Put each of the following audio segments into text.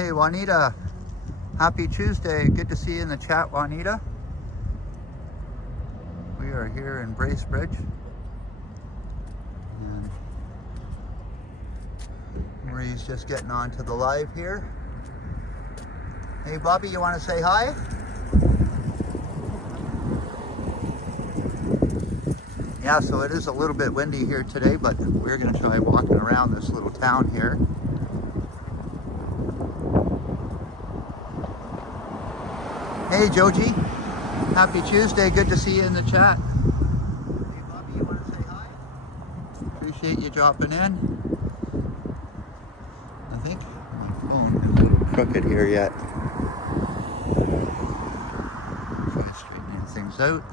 Hey, Juanita. Happy Tuesday. Good to see you in the chat, Juanita. We are here in Bracebridge. And Marie's just getting onto the live here. Hey, Bobby, you want to say hi? Yeah, so it is a little bit windy here today, but we're going to try walking around this little town here. Hey, Joji. Happy Tuesday. Good to see you in the chat. Hey, Bobby, you want to say hi? Appreciate you dropping in. I think my phone is a little crooked here yet. Try straightening things out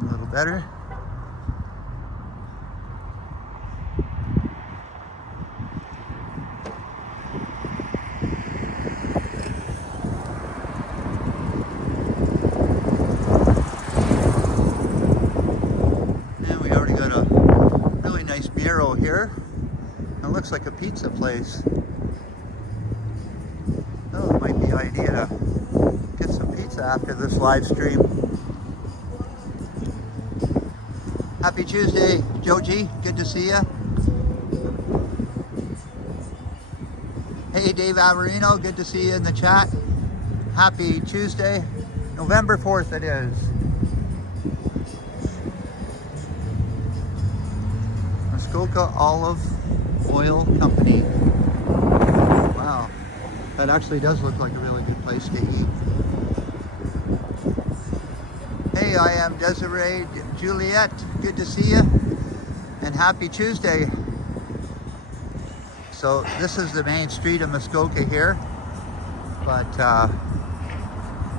a little better. Mural here. It looks like a pizza place. Oh, it might be an idea to get some pizza after this live stream. Happy Tuesday, Joji. Good to see you. Hey, Dave Averino. Good to see you in the chat. Happy Tuesday. November 4th it is. Muskoka Olive Oil Company. Wow, that actually does look like a really good place to eat. Hey, I am Desiree Juliet. Good to see you, and happy Tuesday. So this is the main street of Muskoka here, but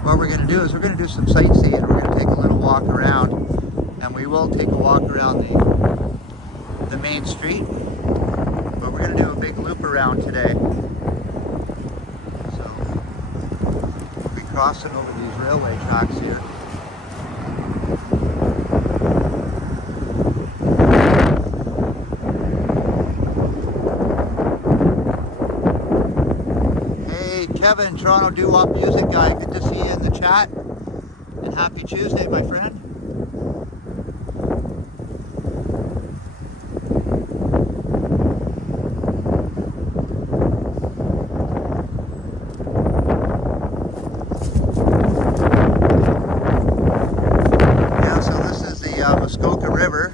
what we're going to do is we're going to do some sightseeing. We're going to take a little walk around, and we will take a walk around the main street, but we're going to do a big loop around today. So we'll be crossing over these railway tracks here. Hey, Kevin, Toronto Doo-Wop Music Guy, good to see you in the chat, and happy Tuesday, my friend. Muskoka River.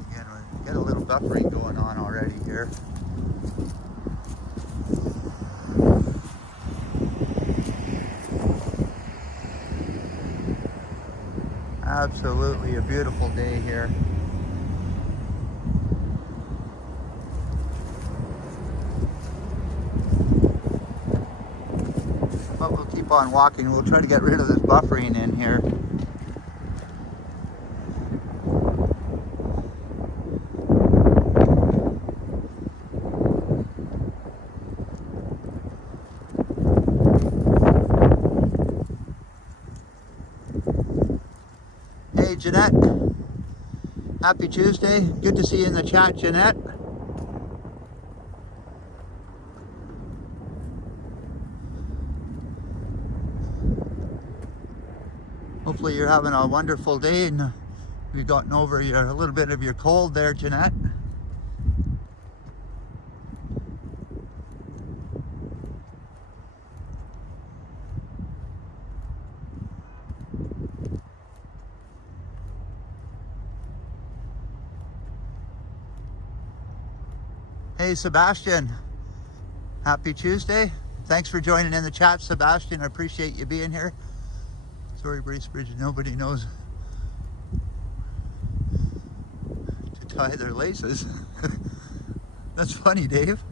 Again, we got a little buffering going on already here. Absolutely a beautiful day here. But we'll keep on walking. We'll try to get rid of this buffering in here. Hey, Jeanette. Happy Tuesday. Good to see you in the chat, Jeanette. Hopefully you're having a wonderful day and you've gotten over a little bit of your cold there, Jeanette. Hey, Sebastian. Happy Tuesday. Thanks for joining in the chat, Sebastian. I appreciate you being here. Sorry, Bracebridge, nobody knows to tie their laces. That's funny, Dave.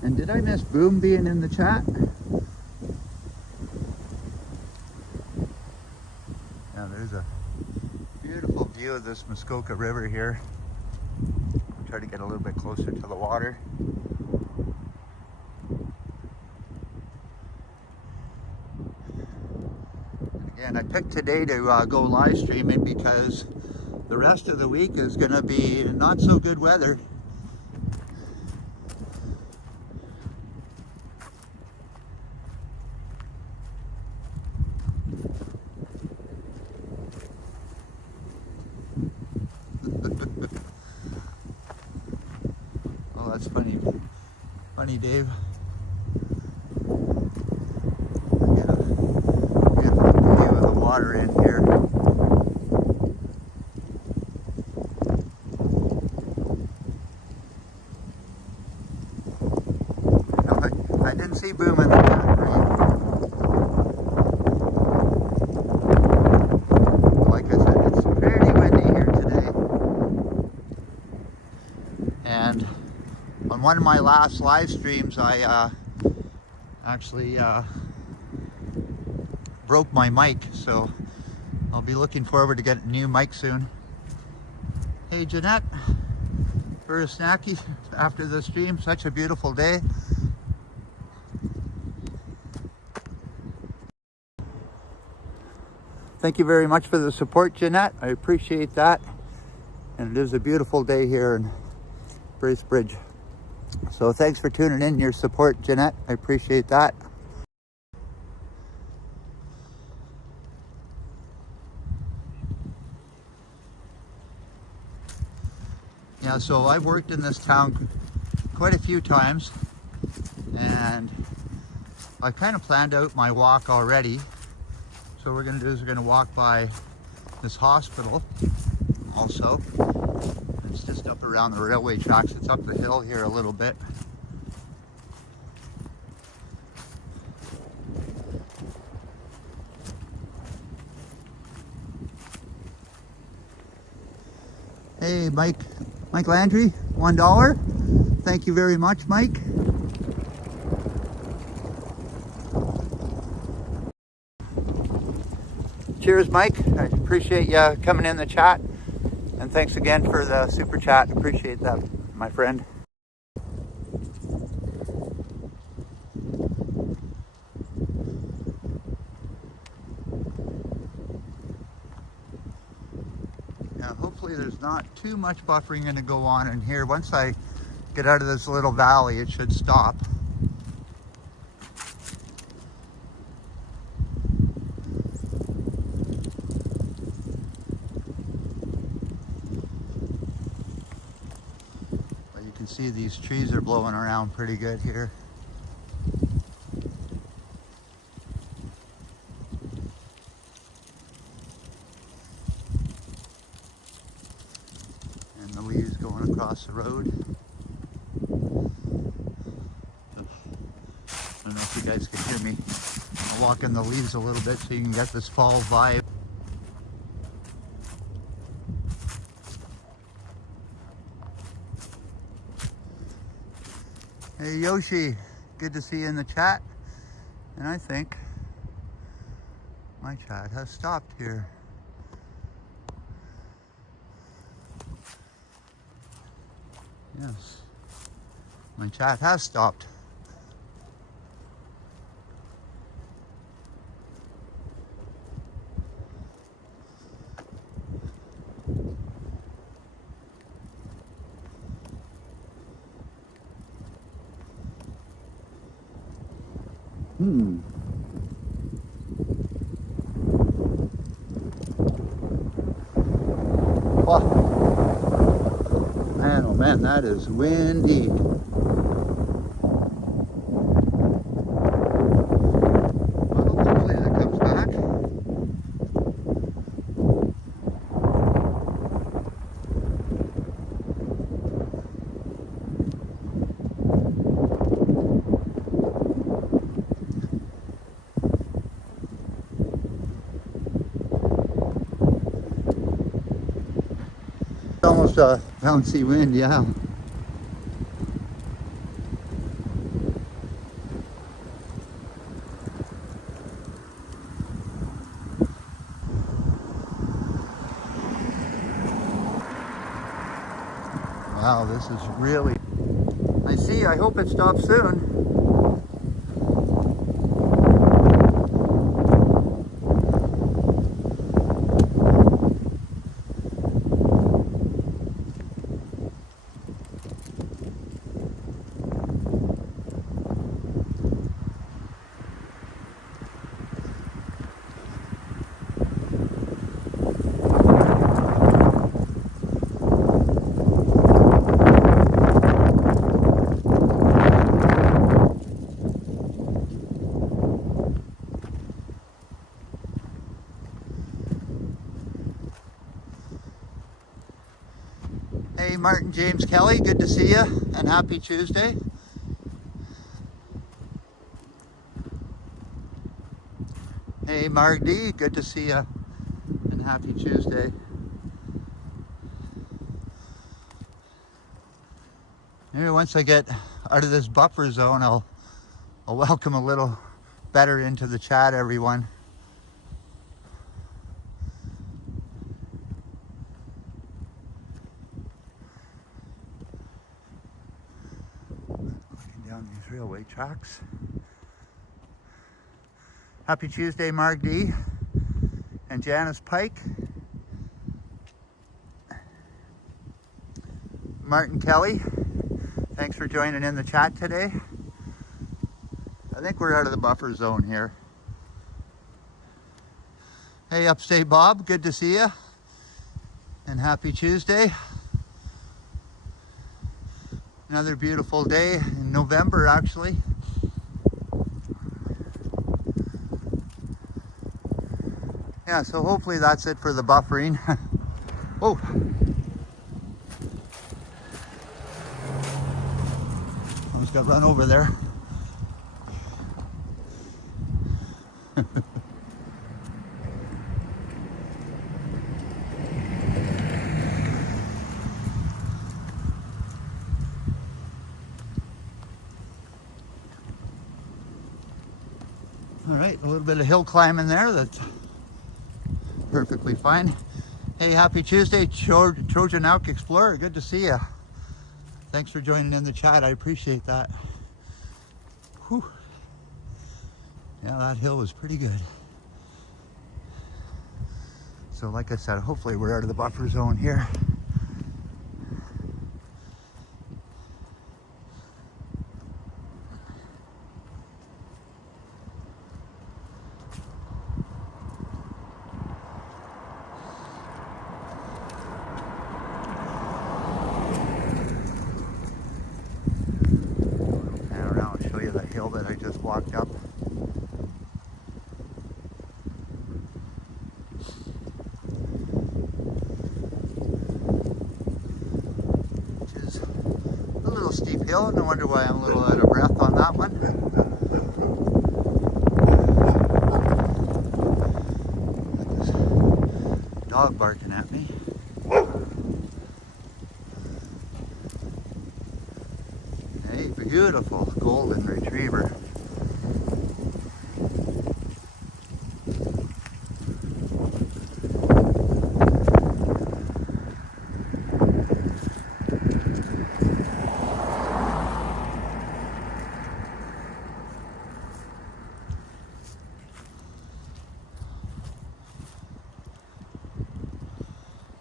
And did I miss Boom being in the chat? Yeah, there's a beautiful view of this Muskoka River here. try to get a little bit closer to the water. And I picked today to go live streaming because the rest of the week is going to be not so good weather. Oh, that's funny. Funny, Dave. Water in here. No, I didn't see Boom in the chat, right? Like I said, it's pretty windy here today. And on one of my last live streams, I actually broke my mic, so I'll be looking forward to getting a new mic soon. Hey Jeanette, for a snacky after the stream. Such a beautiful day. Thank you very much for the support, Jeanette. I appreciate that. And it is a beautiful day here in Bracebridge. So thanks for tuning in, your support, Jeanette. I appreciate that. Yeah, so I've worked in this town quite a few times, and I kind of planned out my walk already. So what we're going to do is we're going to walk by this hospital also. It's just up around the railway tracks. It's up the hill here a little bit. Hey, Mike Landry, $1. Thank you very much, Mike. Cheers, Mike. I appreciate you coming in the chat. And thanks again for the super chat. Appreciate that, my friend. Hopefully there's not too much buffering going to go on in here. Once I get out of this little valley, it should stop. But you can see these trees are blowing around pretty good here. The leaves going across the road. I don't know if you guys can hear me. I'll walk in the leaves a little bit so you can get this fall vibe. Hey Yoshi, good to see you in the chat. And I think my chat has stopped here. Yes, my chat has stopped. Wow. Man, oh man, that is windy. Well, hopefully that comes back. Almost a bouncy wind, yeah. Wow, this is really... I hope it stops soon. Hey, Martin James Kelly, good to see you, and happy Tuesday. Hey, Mark D, good to see you, and happy Tuesday. Maybe once I get out of this buffer zone, I'll welcome a little better into the chat, everyone. Down these railway tracks. Happy Tuesday, Mark D and Janice Pike. Martin Kelly, thanks for joining in the chat today. I think we're out of the buffer zone here. Hey, Upstate Bob, good to see you, and happy Tuesday. Another beautiful day in November, actually. Yeah, so hopefully that's it for the buffering. Oh. Almost got run over there. All right, a little bit of hill climbing there. That's perfectly fine. Hey, happy Tuesday, Trojan Elk Explorer. Good to see you. Thanks for joining in the chat. I appreciate that. Whew. Yeah, that hill was pretty good. So like I said, hopefully we're out of the buffer zone here. Hill that I just walked up. Which is a little steep hill. No wonder why I'm a little out of breath on that one. Got this dog barking at me. Hey, beautiful golden retriever.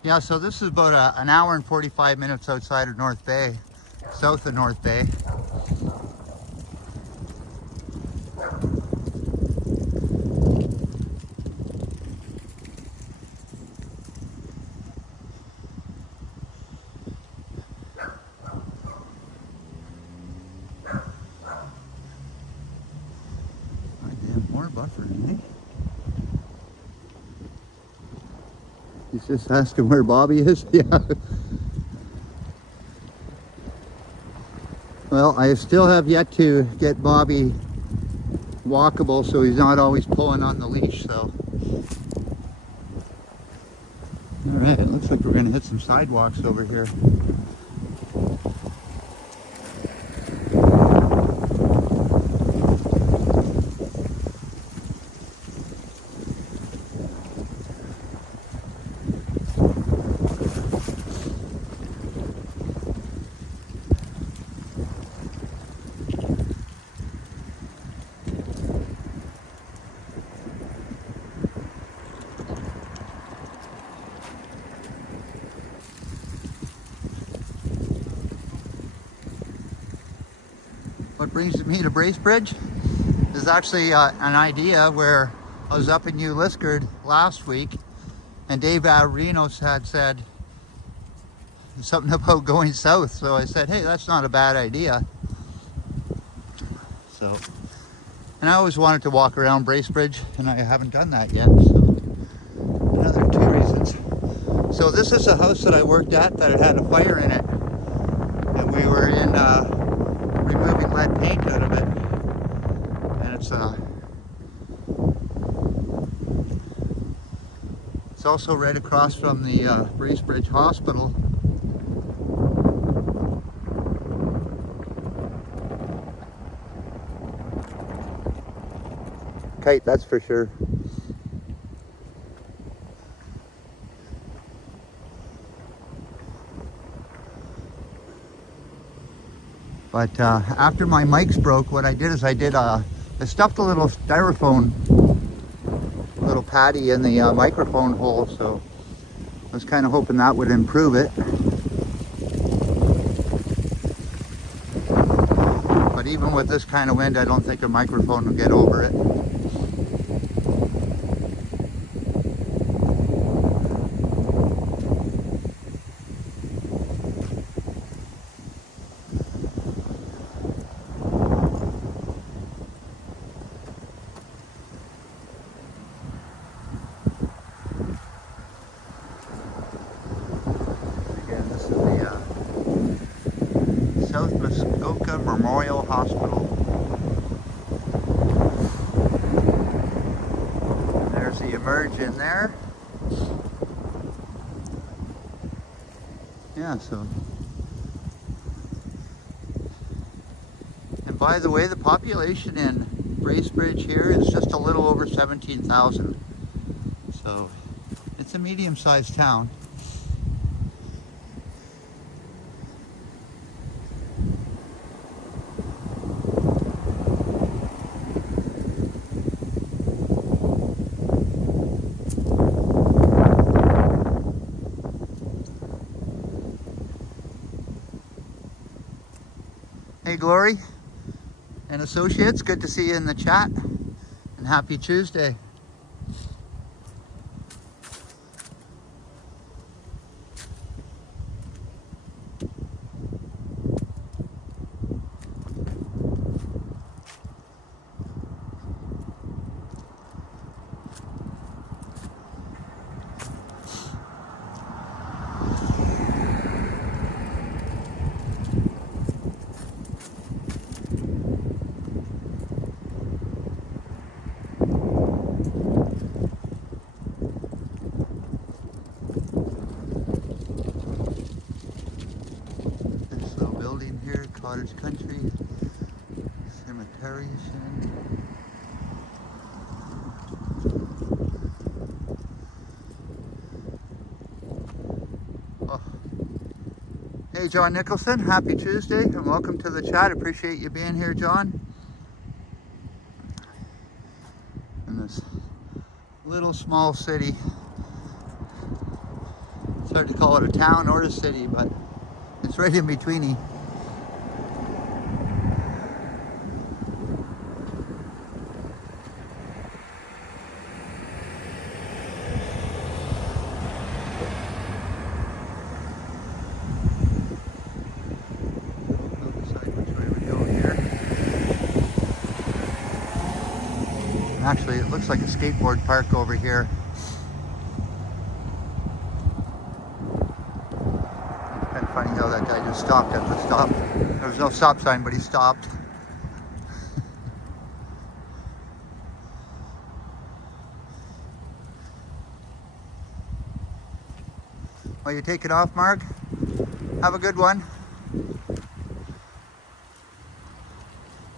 Yeah, so this is about an hour and 45 minutes outside of North Bay, south of North Bay. More buffering, eh? He's just asking where Bobby is. Yeah. Well, I still have yet to get Bobby walkable, so he's not always pulling on the leash, so. All right, it looks like we're gonna hit some sidewalks over here. what brings me to Bracebridge is actually an idea where I was up in New Liskeard last week, and Dave Averinos had said something about going south. So I said, hey, that's not a bad idea. So, and I always wanted to walk around Bracebridge, and I haven't done that yet. So, another 2 reasons. So this is a house that I worked at that had a fire in it, and we were in removing lead paint out of it, and it's also right across from the Bracebridge Hospital. Tight, that's for sure. But after my mics broke, what I did is I stuffed a little styrofoam, little patty in the microphone hole, so I was kind of hoping that would improve it. But even with this kind of wind, I don't think a microphone will get over it. South Muskoka Memorial Hospital. There's the emerge in there. Yeah, so. And by the way, the population in Bracebridge here is just a little over 17,000. So it's a medium-sized town. Hey Glory and associates, good to see you in the chat, and happy Tuesday. Here, cottage country, cemetery. Oh. Hey John Nicholson, happy Tuesday and welcome to the chat. Appreciate you being here, John. In this little small city. It's hard to call it a town or a city, but it's right in betweeny. Actually, it looks like a skateboard park over here. It's kind of funny how that guy just stopped at the stop. There was no stop sign, but he stopped. Well, you take it off, Mark. Have a good one.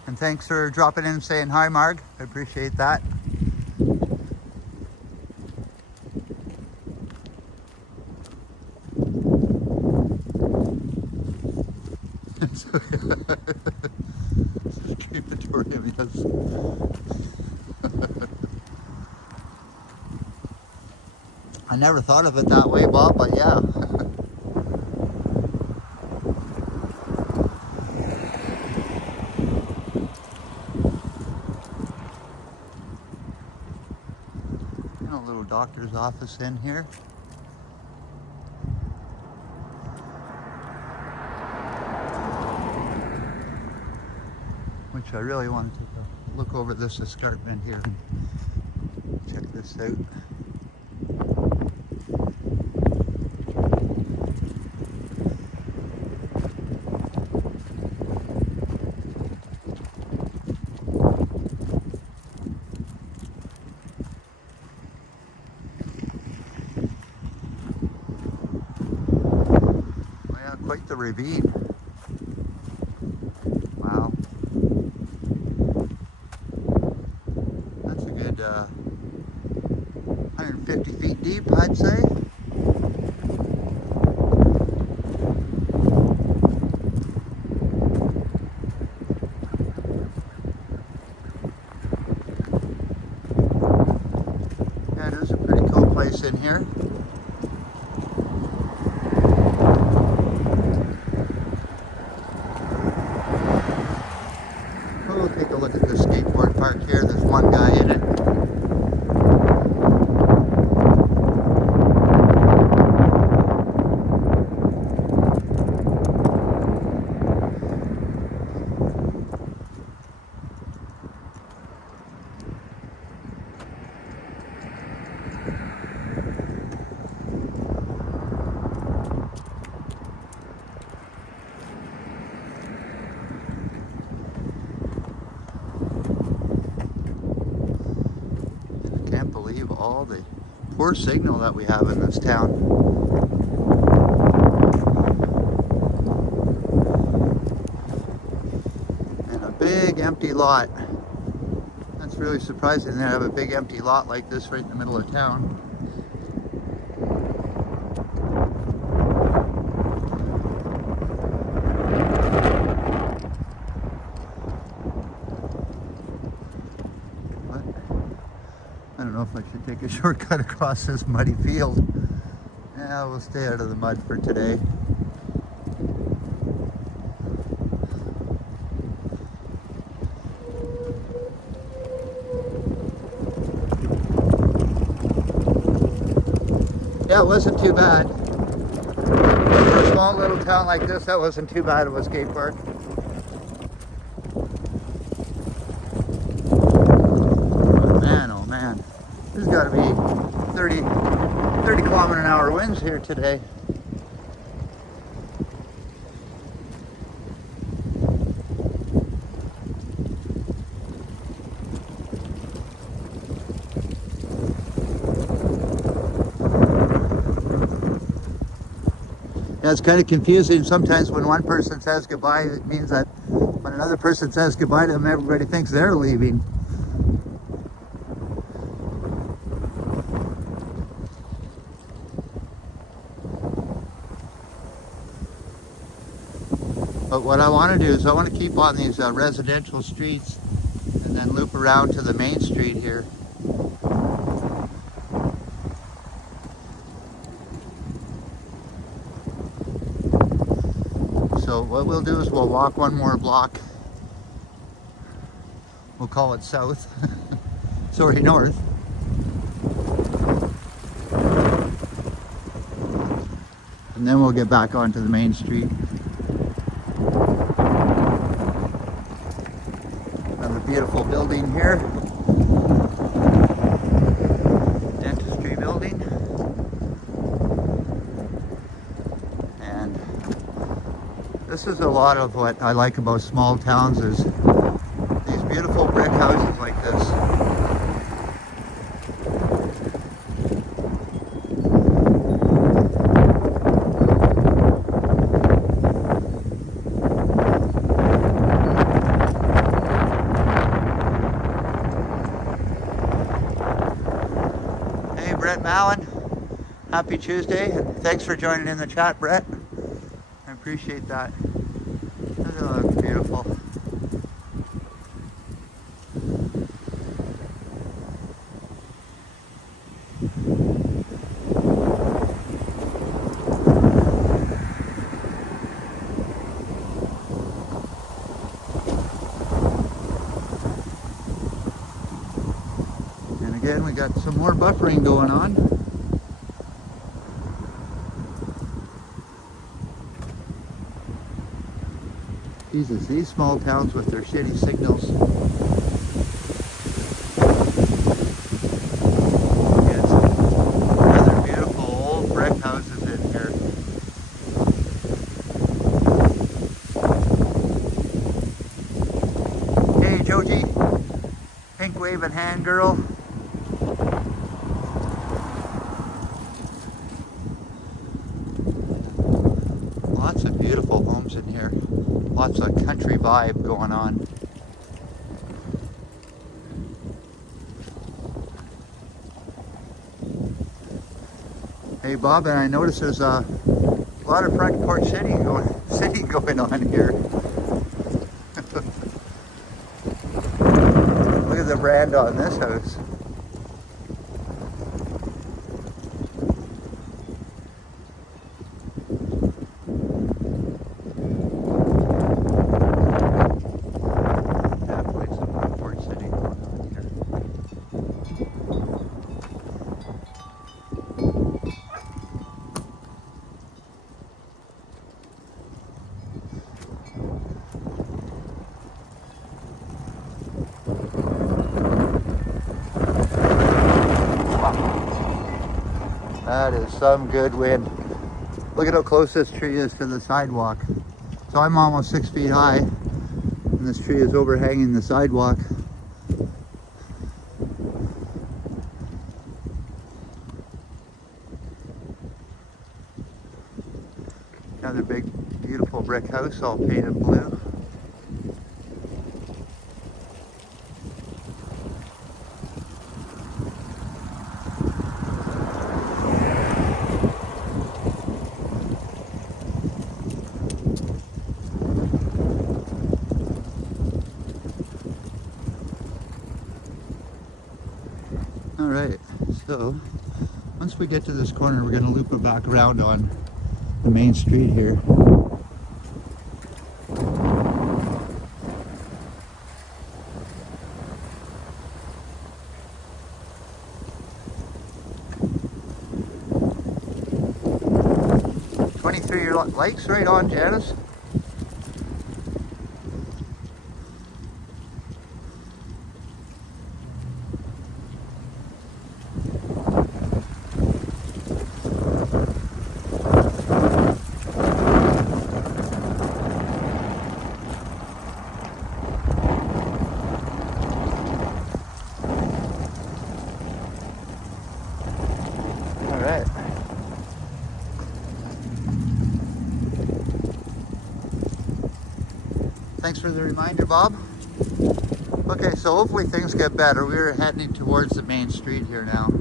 And thanks for dropping in and saying hi, Marg. I appreciate that. Crematorium, yes. I never thought of it that way, Bob, but yeah. doctor's office in here. Which I really want to take a look over this escarpment here and check this out. Quite the ravine. Wow. That's a good 150 feet deep, I'd say. Yeah, it is a pretty cool place in here. We'll take a look at the skateboard park here. There's one guy in it. Can't believe all the poor signal that we have in this town. And a big empty lot. That's really surprising to have a big empty lot like this right in the middle of town. I don't know if I should take a shortcut across this muddy field. Yeah, we'll stay out of the mud for today. Yeah, it wasn't too bad. For a small little town like this, that wasn't too bad of a skate park. Oh man, there's got to be 30 km/h winds here today. Yeah, it's kind of confusing sometimes when one person says goodbye. It means that when another person says goodbye to them, everybody thinks they're leaving. But what I want to do is I want to keep on these residential streets and then loop around to the main street here. So what we'll do is we'll walk one more block. We'll call it south. Sorry, north. And then we'll get back onto the main street. Another beautiful building here. Dentistry building. And this is a lot of what I like about small towns is these beautiful brick houses like this. Brett Mallon, happy Tuesday, and thanks for joining in the chat, Brett. I appreciate that. That looks beautiful. again, we got some more buffering going on. Jesus, these small towns with their shitty signals. Yes, another beautiful old brick houses in here. Hey Joji, pink waving hand girl. Lots of beautiful homes in here. Lots of country vibe going on. Hey Bob, and I noticed there's a lot of front porch sitting going on here. Look at the brand on this house. That is some good wind. Look at how close this tree is to the sidewalk. So I'm almost 6 feet high, and this tree is overhanging the sidewalk. Another big, beautiful brick house, all painted blue. All right, so once we get to this corner, we're gonna loop it back around on the main street here. Your lights right on, Janice. All right. Thanks for the reminder, Bob. Okay, so hopefully things get better. We're heading towards the main street here now.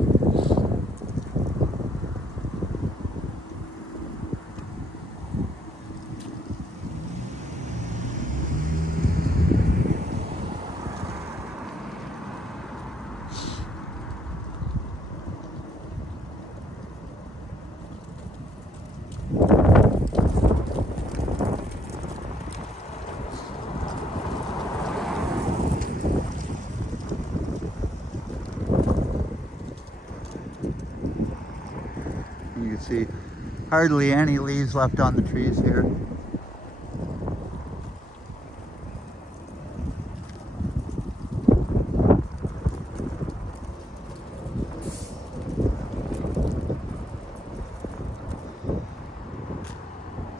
You can see hardly any leaves left on the trees here.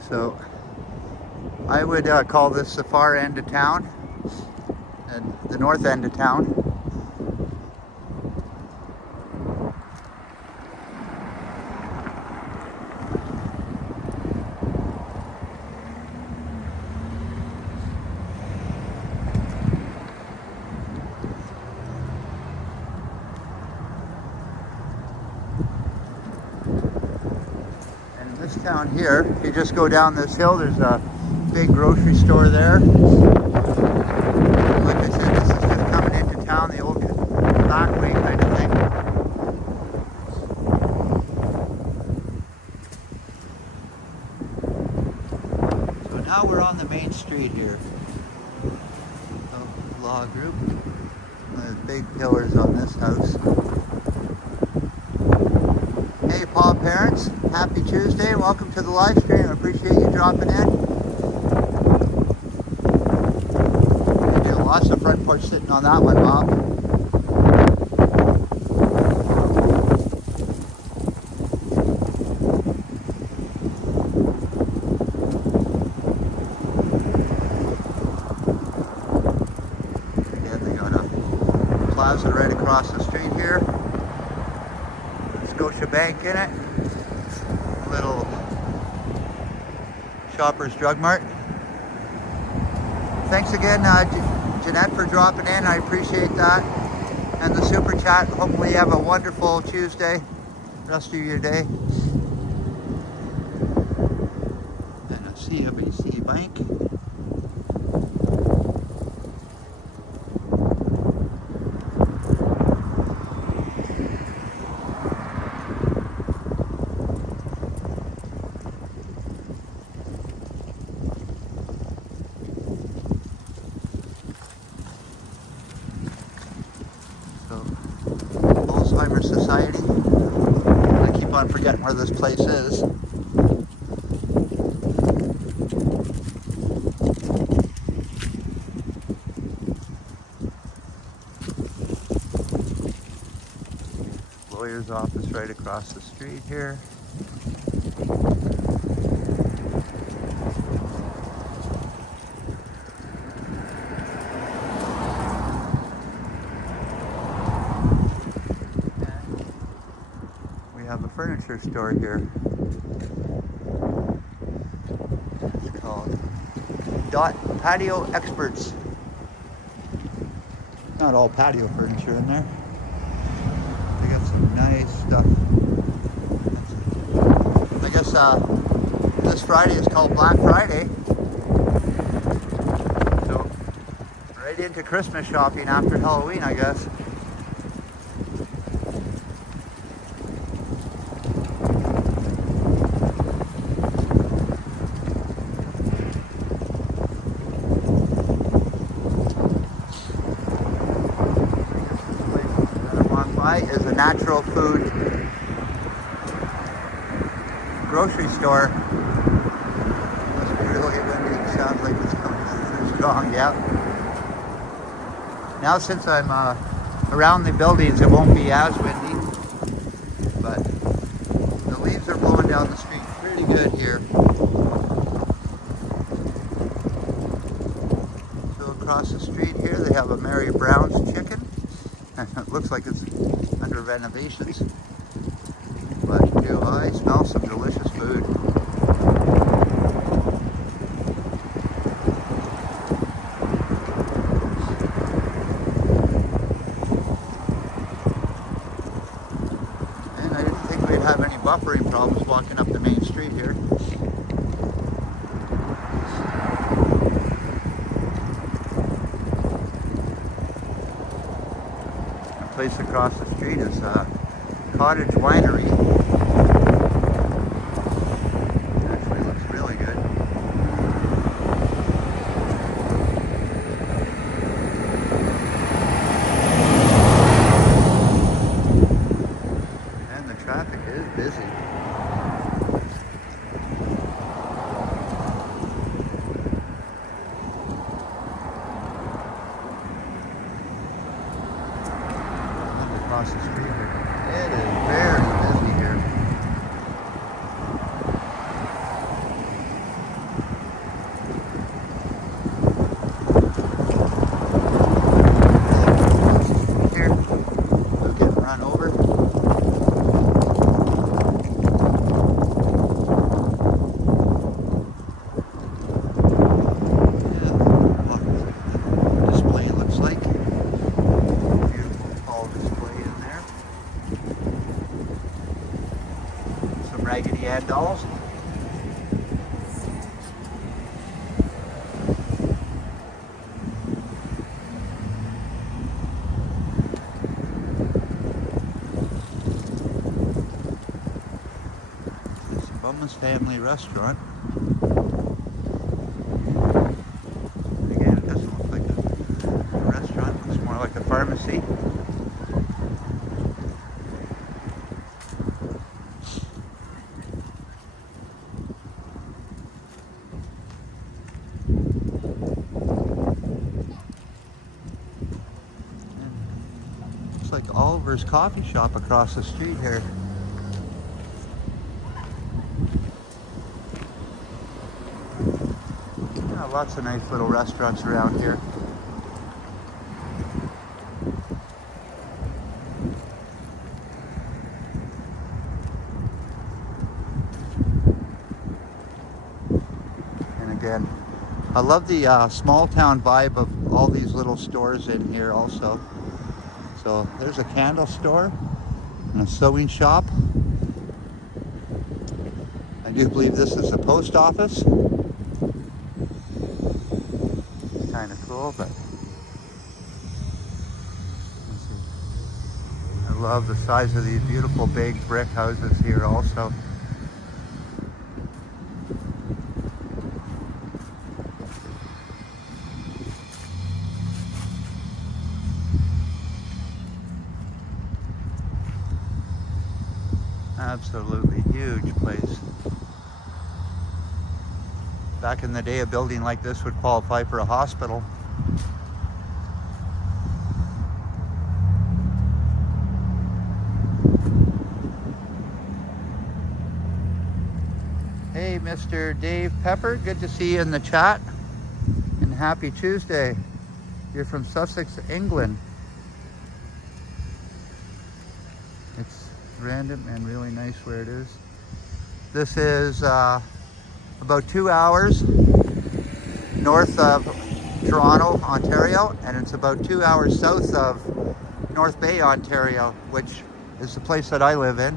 So I would call this the far end of town and the north end of town. This town here, if you just go down this hill, there's a big grocery store there. Like I said, this is just coming into town, the old back way kind of thing. So now we're on the main street here. Law group. big pillars on this house. Hey, Paw Parents, happy Tuesday. Welcome to the live stream. I appreciate you dropping in. You do lots of front porch sitting on that one, Bob. Plaza right across the street here. Scotia Bank in it. A little Shoppers Drug Mart. Thanks again, Jeanette, for dropping in. I appreciate that. And the super chat. Hopefully you have a wonderful Tuesday, rest of your day. And a CIBC Bank. Society. I keep on forgetting where this place is. Lawyer's office right across the street here. Have a furniture store here. It's called Dot Patio Experts. Not all patio furniture in there. They got some nice stuff. I guess this Friday is called Black Friday. So right into Christmas shopping after Halloween, I guess. Is a natural food grocery store. Must be really windy. Sounds like it's coming through strong. Yeah. Now since I'm around the buildings, it won't be as windy, but the leaves are blowing down the street pretty good here. So across the street here, they have a Mary Brown's chicken. It looks like it's under renovations, but do I smell some delicious food. And I didn't think we'd have any buffering problems walking up the main street here. Place across the street is Cottage Winery. It actually looks really good. And the traffic is busy. Across the street here. It is very busy here. Here, we're getting run over. Yeah, what the display looks like. Beautiful tall display in there. Some Raggedy Ann dolls. It's Bumma's Family Restaurant. Again, it doesn't look like a restaurant, it looks more like a pharmacy. Looks like Oliver's Coffee Shop across the street here. Yeah, lots of nice little restaurants around here. And again, I love the small town vibe of all these little stores in here also. So there's a candle store and a sewing shop. I do believe this is the post office. Kind of cool, but let's see. I love the size of these beautiful big brick houses here also. Absolutely huge place. Back in the day, a building like this would qualify for a hospital. Hey, Mr. Dave Pepper, good to see you in the chat. And happy Tuesday. You're from Sussex, England. It's random and really nice where it is. This is about 2 hours north of Toronto, Ontario, and it's about 2 hours south of North Bay, Ontario, which is the place that I live in.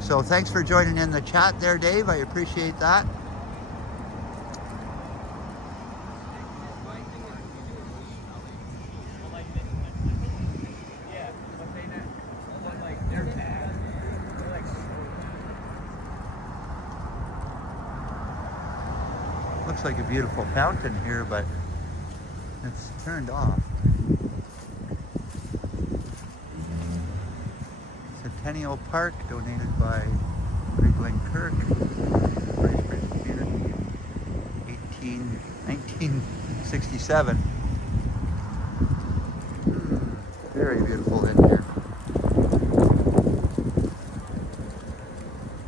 So thanks for joining in the chat there, Dave. I appreciate that. Looks like a beautiful fountain here, but it's turned off. Centennial Park, donated by Glen Kirk, Bracebridge Community, 1967. Very beautiful in here.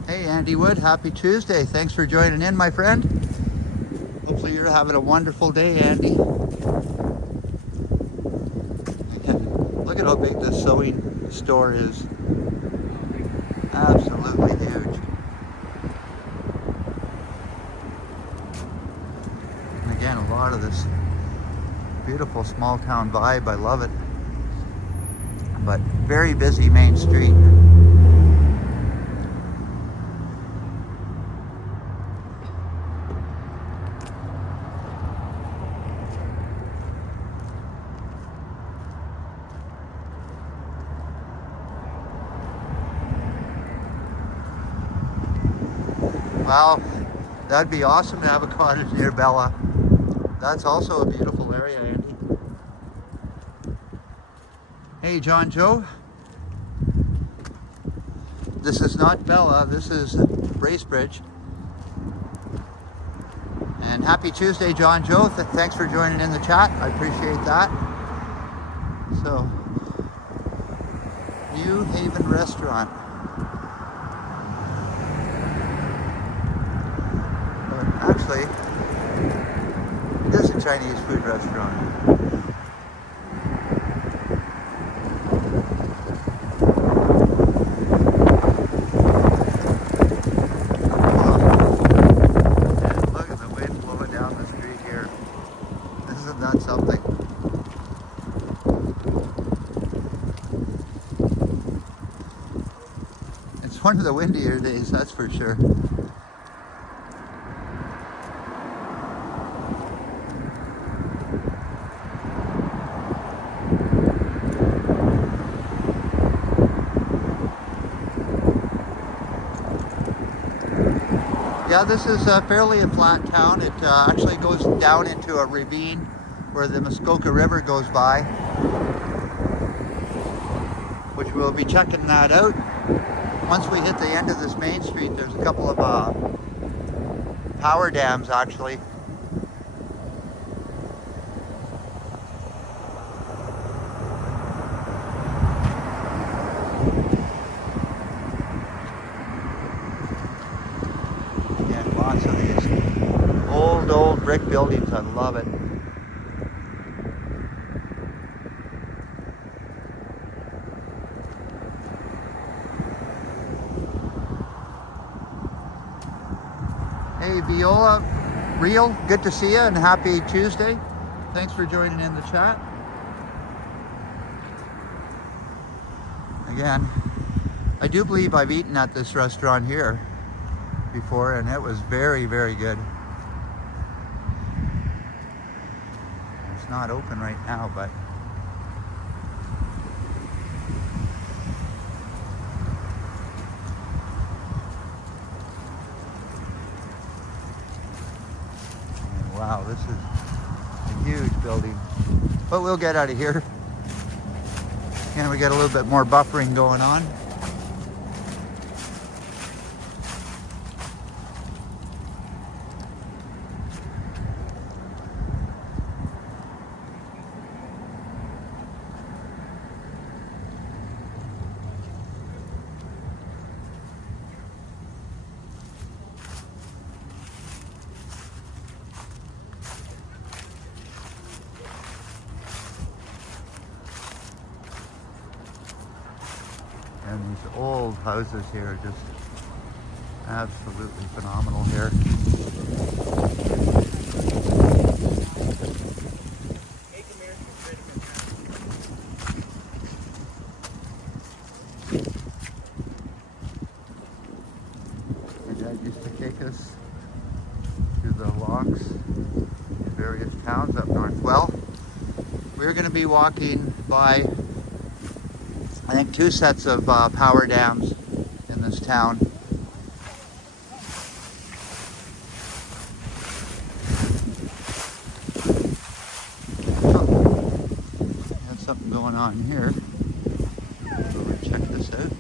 Hey, Andy Wood, happy Tuesday. Thanks for joining in, my friend. Hopefully you're having a wonderful day, Andy. Look at how big this sewing store is. Absolutely huge. And again, a lot of this beautiful small town vibe. I love it. But very busy main street. Wow, that'd be awesome to have a cottage near Bella. That's also a beautiful area, Andy. Hey, John Joe. This is not Bella, this is Bracebridge. And happy Tuesday, John Joe. Thanks for joining in the chat. I appreciate that. So, New Haven Restaurant. Actually, it is a Chinese food restaurant. And look at the wind blowing down the street here. Isn't that something? It's one of the windier days, that's for sure. Yeah, this is fairly a flat town. It actually goes down into a ravine where the Muskoka River goes by, which we'll be checking that out. Once we hit the end of this main street, there's a couple of power dams actually. brick buildings. I love it. Hey, Viola Real, good to see you and happy Tuesday. Thanks for joining in the chat. Again, I do believe I've eaten at this restaurant here before, and it was very, very good. It's not open right now, but wow, this is a huge building. But we'll get out of here. And we got a little bit more buffering going on. And these old houses here are just absolutely phenomenal here. My dad used to take us to the walks in various towns up north. Well, we're going to be walking by, I think, 2 sets of power dams in this town. Oh, got something going on here. We'll check this out.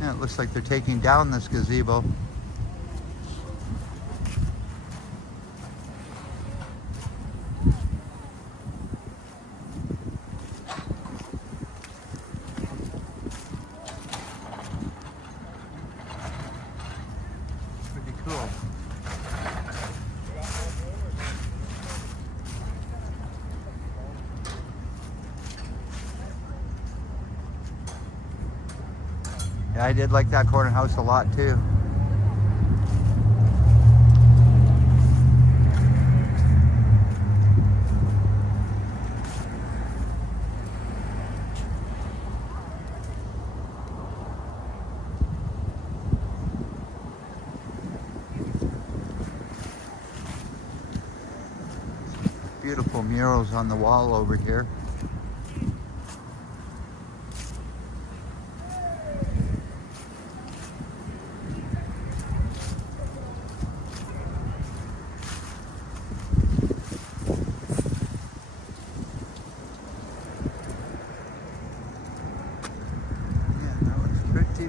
Yeah, it looks like they're taking down this gazebo. Pretty cool. Yeah, I did like that corner house a lot too. Beautiful murals on the wall over here.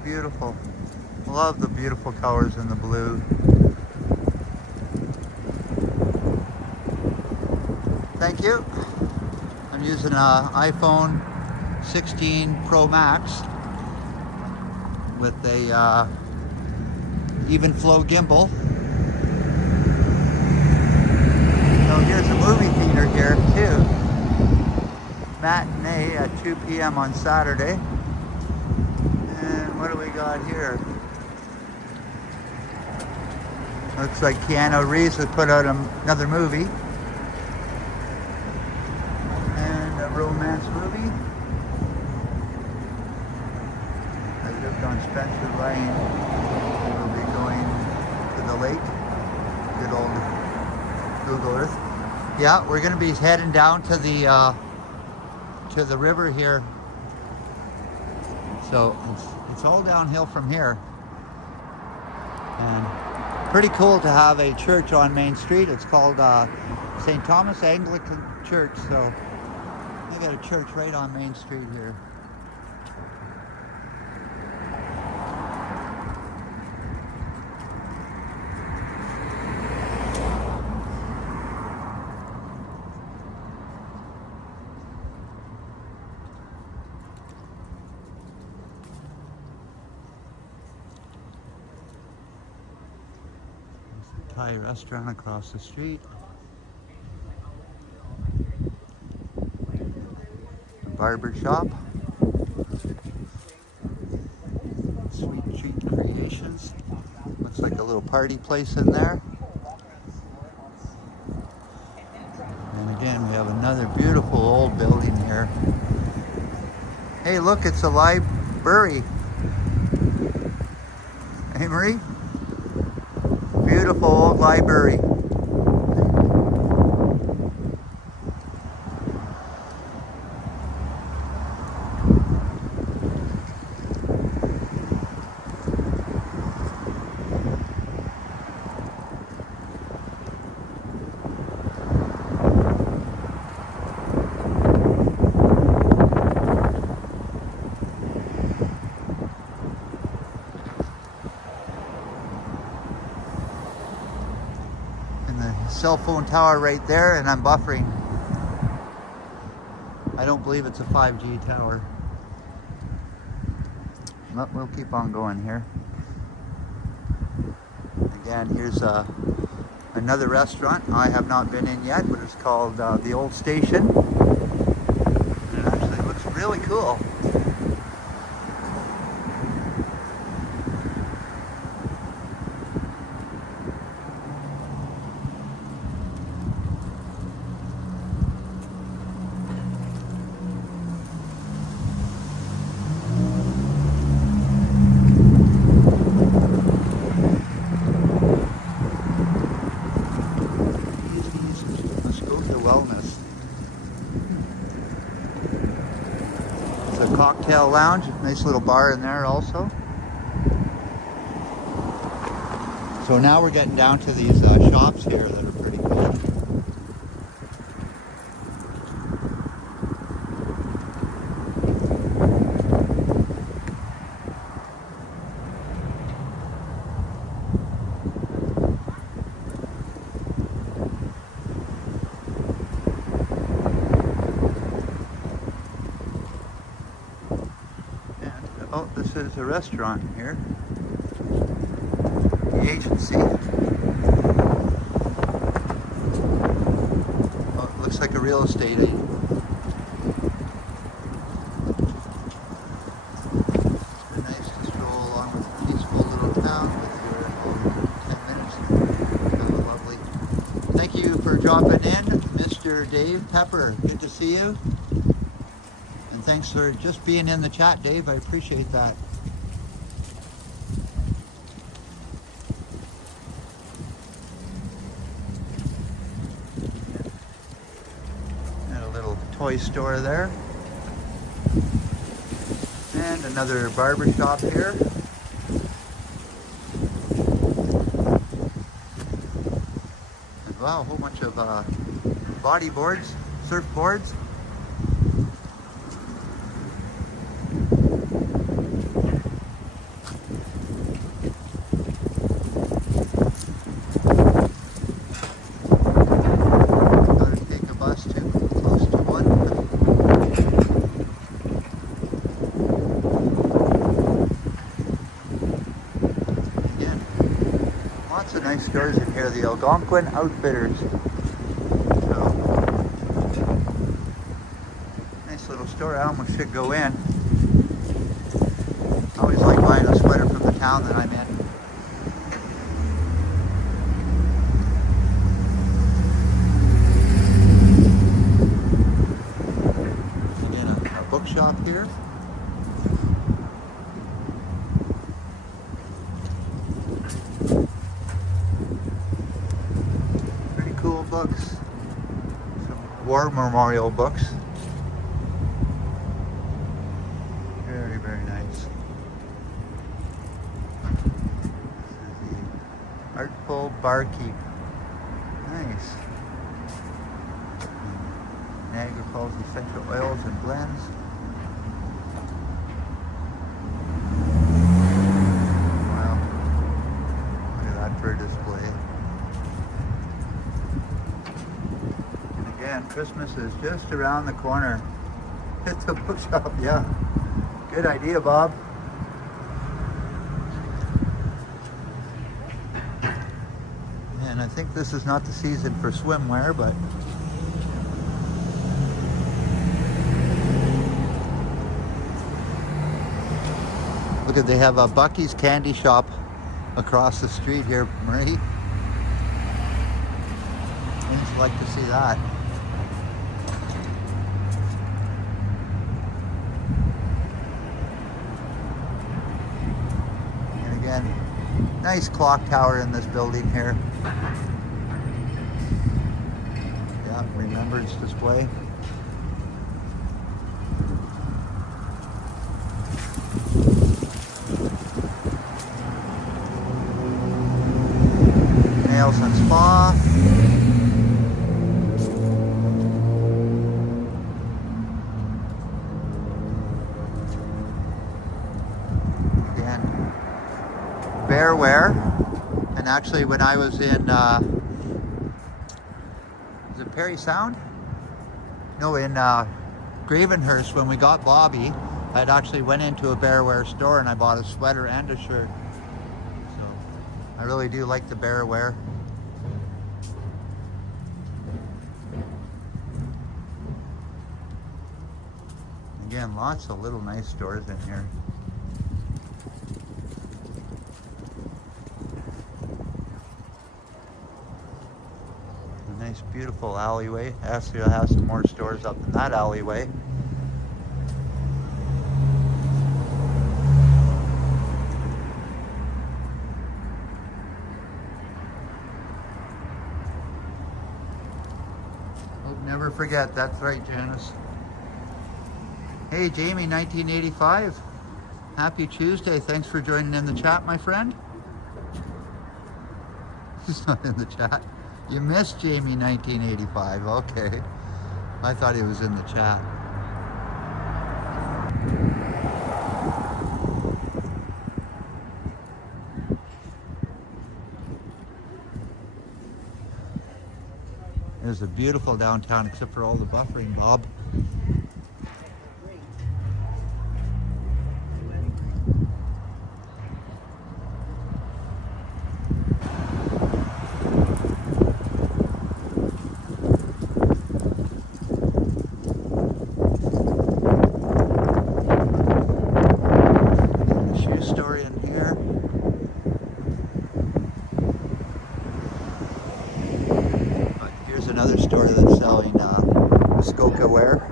Beautiful. Love the beautiful colors in the blue. Thank you. I'm using an iPhone 16 Pro Max with a even flow gimbal. So here's a movie theater here too. Matinee at 2 p.m. on Saturday. What do we got here? Looks like Keanu Reeves has put out another movie. And a romance movie. I lived on Spencer Lane. We'll be going to the lake. Good old Google Earth. Yeah, we're going to be heading down to the river here. So it's all downhill from here. And pretty cool to have a church on Main Street. It's called St. Thomas Anglican Church. So they got a church right on Main Street here. Thai restaurant across the street. The barber shop. Sweet Treat Creations. Looks like a little party place in there. And again, we have another beautiful old building here. Hey, look, it's a library. Hey, Marie? Beautiful old library. Cell phone tower right there, and I'm buffering. I don't believe it's a 5G tower. But we'll keep on going here. Again, here's another restaurant I have not been in yet, but it's called the Old Station. And it actually looks really cool. Wellness. It's a cocktail lounge, nice little bar in there also. So now we're getting down to these shops here that are pretty cool. Oh, this is a restaurant here. The agency. Oh, it looks like a real estate agent. It's nice to stroll along with a peaceful little town with your 10 minutes. Oh, lovely. Thank you for dropping in, Mr. Dave Pepper. Good to see you. And thanks for just being in the chat, Dave. I appreciate that. And a little toy store there. And another barber shop here. And wow, a whole bunch of bodyboards, surfboards. Lots of nice stores in here, the Algonquin Outfitters. So, nice little store. I almost should go in. I always like buying a sweater from the town that I'm in. Again, a bookshop here. Books, some war memorial books. Very, very nice. This is the Artful Barkeep. Nice. Niagara Falls essential oils and blends. Wow. Look at that for a display. And Christmas is just around the corner. It's a bookshop, yeah. Good idea, Bob. And And I think this is not the season for swimwear, but look at, they have a Bucky's candy shop across the street here, Murray. I just like to see that. And again, nice clock tower in this building here. Yeah, remembrance display. Nails and Spa. Again, bearwear. And actually, when I was in, is it Perry Sound? No, in Gravenhurst, when we got Bobby, I'd actually went into a bearwear store and I bought a sweater and a shirt. So I really do like the bearwear. Again, lots of little nice stores in here. A nice beautiful alleyway. Actually, I'll have some more stores up in that alleyway. Oh, never forget, that's right, Janice. Hey Jamie, 1985. Happy Tuesday. Thanks for joining in the chat, my friend. He's not in the chat. You missed Jamie, 1985. Okay. I thought he was in the chat. There's a beautiful downtown, except for all the buffering, Bob. Another store that's selling Muskoka wear.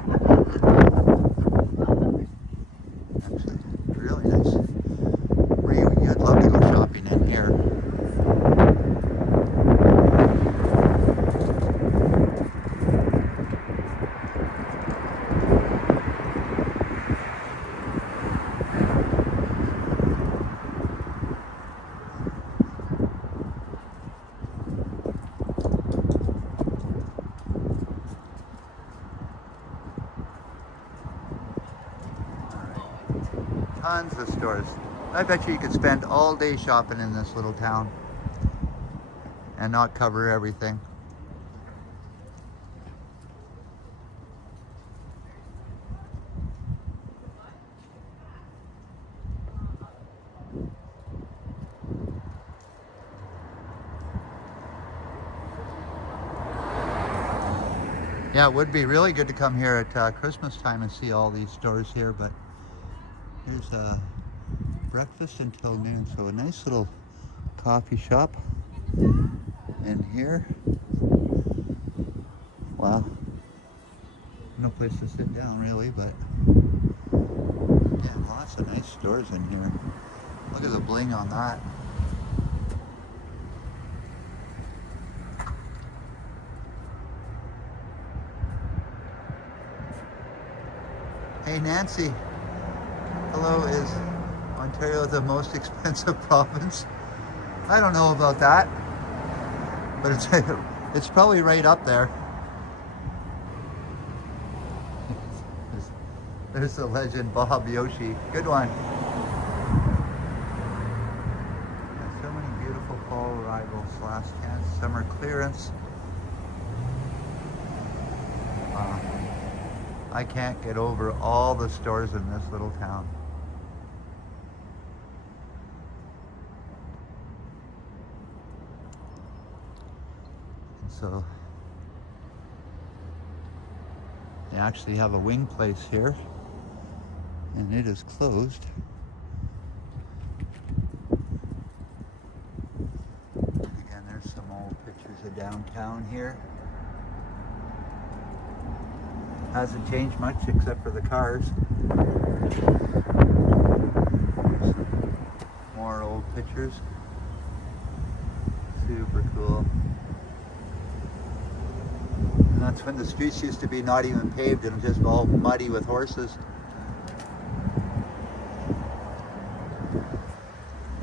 Actually, really nice. Really, I'd love to go shopping in here. Tons of stores. I bet you could spend all day shopping in this little town and not cover everything. Yeah, it would be really good to come here at Christmas time and see all these stores here, but here's breakfast until noon, so a nice little coffee shop in here. Wow. No place to sit down really, but yeah, lots of nice stores in here. Look at the bling on that. Hey Nancy. Hello, is Ontario the most expensive province? I don't know about that, but it's probably right up there. There's the legend Bob Yoshi. Good one. Yeah, so many beautiful fall arrivals last chance, summer clearance. I can't get over all the stores in this little town. So they actually have a wing place here, and it is closed. Again, there's some old pictures of downtown here. Hasn't changed much except for the cars. More old pictures. Super cool. And that's when the streets used to be not even paved and just all muddy with horses.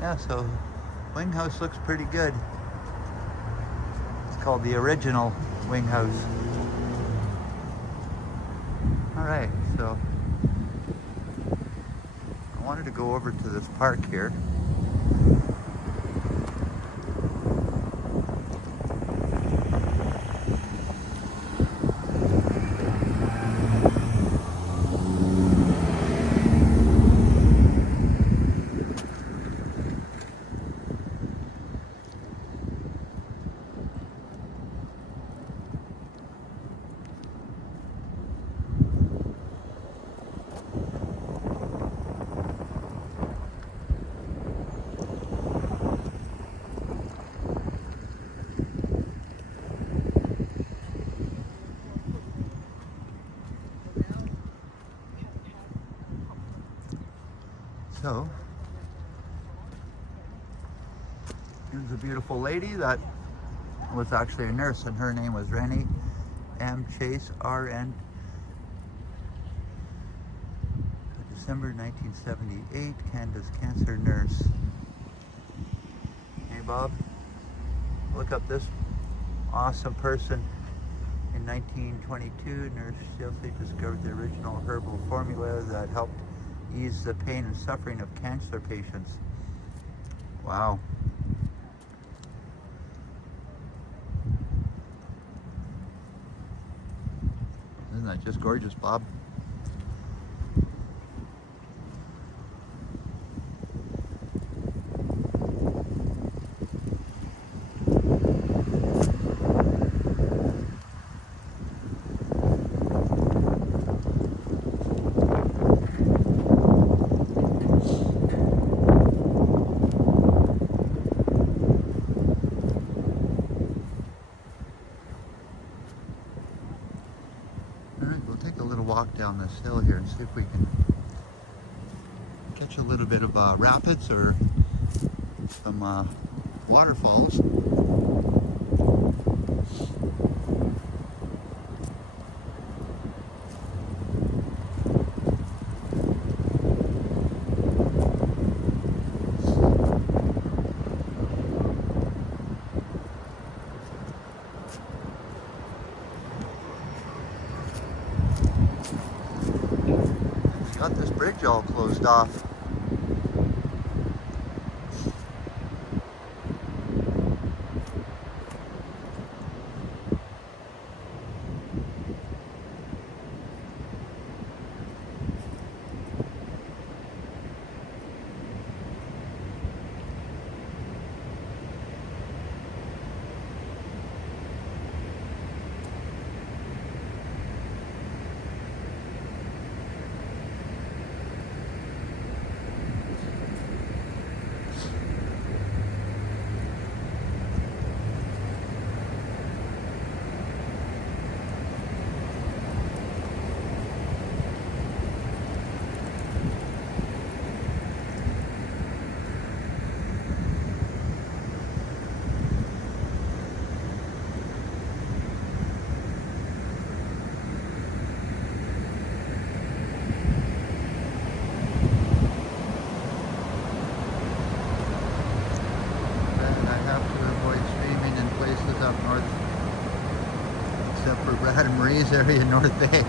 Yeah, so Wing House looks pretty good. It's called the original Wing House. Alright, so I wanted to go over to this park here. So, here's a beautiful lady that was actually a nurse, and her name was Rennie M. Chase, RN. December 1978, Canada's cancer nurse. Hey Bob, look up this awesome person. In 1922, Nurse Chelsea discovered the original herbal formula that helped ease the pain and suffering of cancer patients. Wow. Isn't that just gorgeous, Bob? Take a little walk down this hill here and see if we can catch a little bit of rapids or some waterfalls. Got this bridge all closed off. Up north, except for Brad and Marie's area in North Bay.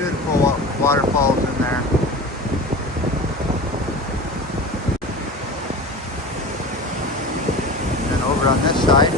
Beautiful waterfalls in there. And then over on this side,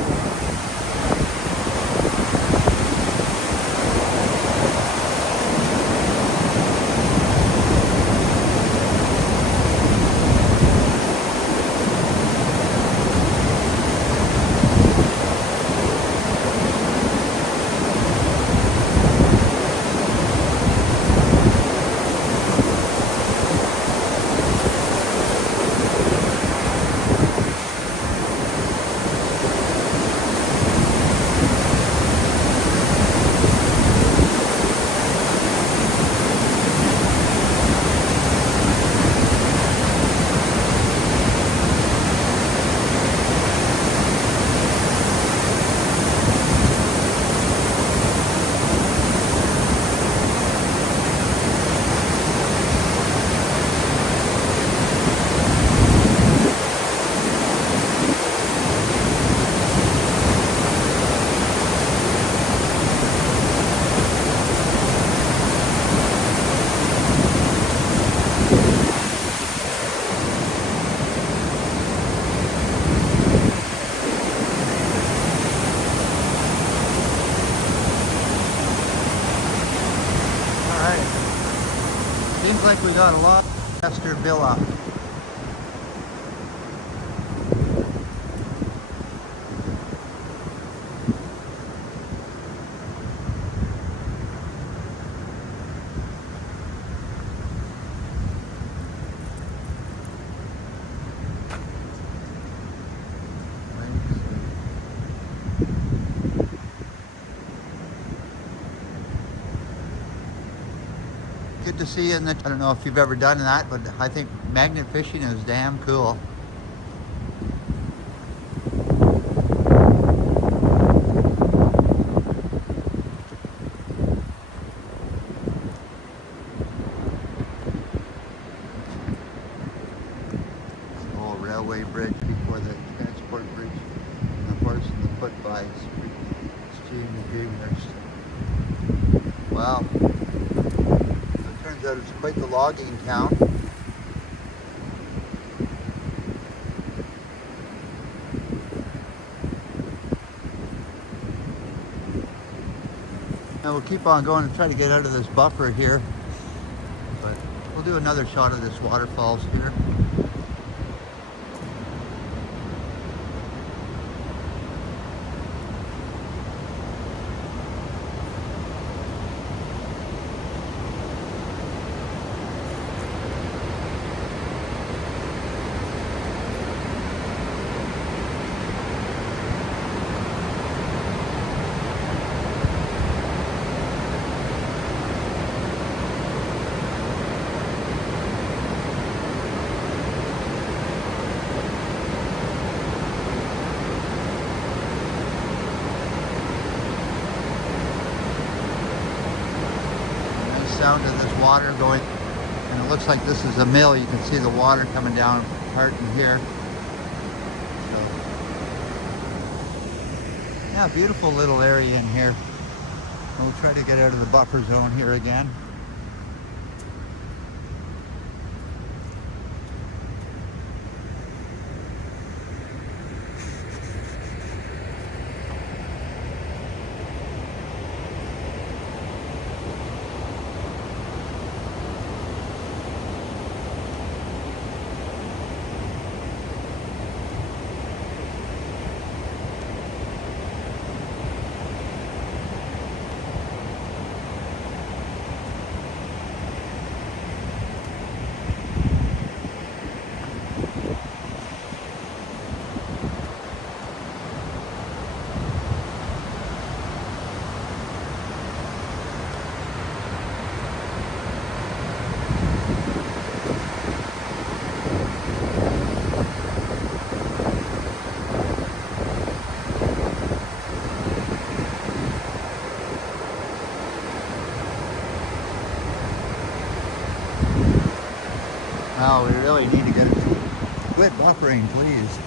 seems like we got a lot of Esther Villa. Good to see you in the, I don't know if you've ever done that, but I think magnet fishing is damn cool. The whole railway bridge before the transport bridge, and the horse and the foot by extremely dreamers. Wow. Turns out it's quite the logging town. And we'll keep on going and try to get out of this buffer here. But we'll do another shot of this waterfalls here. Sound of this water going, and it looks like this is a mill. You can see the water coming down part in here. So, yeah, beautiful little area in here. We'll try to get out of the buffer zone here again. Oh, we really need to get it. Quit buffering, please.